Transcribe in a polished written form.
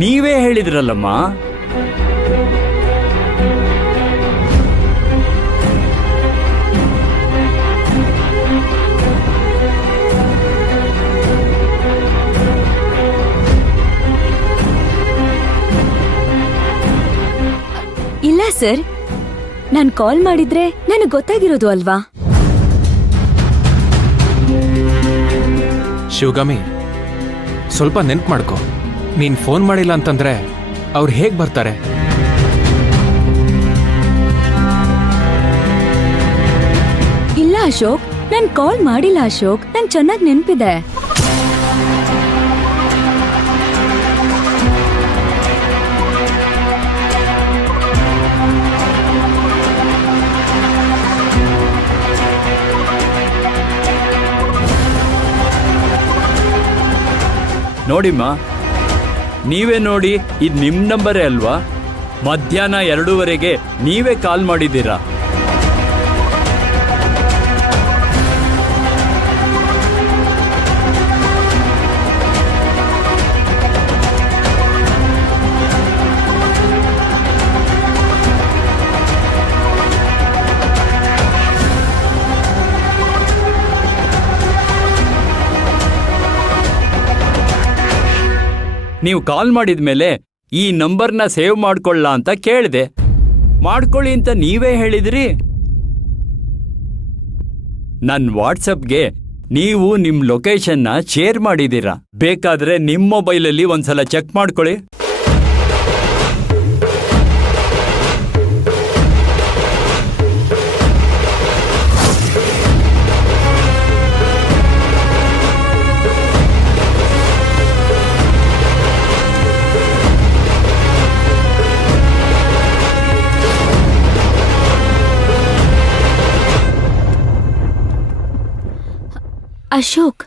ನೀವೇ ಹೇಳಿದ್ರಲ್ಲಮ್ಮ. ಇಲ್ಲ ಸರ್, ನಾನ್ ಕಾಲ್ ಮಾಡಿದ್ರೆ ನನಗೆ ಗೊತ್ತಾಗಿರೋದು ಅಲ್ವಾ? ಶಿವಗಾಮಿ, ಸ್ವಲ್ಪ ನೆನ್ಪು ಮಾಡ್ಕೊ. ನೀನ್ ಫೋನ್ ಮಾಡಿಲ್ಲ ಅಂತಂದ್ರೆ ಅವ್ರು ಹೇಗ್ ಬರ್ತಾರೆ? ಇಲ್ಲ ಅಶೋಕ್, ನಾನ್ ಕಾಲ್ ಮಾಡಿಲ್ಲ ಅಶೋಕ್, ನಂಗೆ ಚೆನ್ನಾಗಿ ನೆನ್ಪಿದೆ. ನೋಡಿಮ್ಮ, ನೀವೇ ನೋಡಿ, ಇದು ನಿಮ್ಮ ನಂಬರೇ ಅಲ್ವಾ? ಮಧ್ಯಾಹ್ನ 2:30ಗೆ ನೀವೇ ಕಾಲ್ ಮಾಡಿದ್ದೀರಾ. ನೀವು ಕಾಲ್ ಮಾಡಿದ ಮೇಲೆ ಈ ನಂಬರ್ನ ಸೇವ್ ಮಾಡ್ಕೊಳ್ಳ ಅಂತ ಕೇಳಿದೆ. ಮಾಡ್ಕೊಳ್ಳಿ ಅಂತ ನೀವೇ ಹೇಳಿದ್ರಿ. ನನ್ನ ವಾಟ್ಸಪ್ಗೆ ನೀವು ನಿಮ್ಮ ಲೊಕೇಶನ್ನ ಶೇರ್ ಮಾಡಿದ್ದೀರಾ. ಬೇಕಾದ್ರೆ ನಿಮ್ಮ ಮೊಬೈಲಲ್ಲಿ ಒಂದ್ಸಲ ಚೆಕ್ ಮಾಡ್ಕೊಳ್ಳಿ. ಅಶೋಕ್,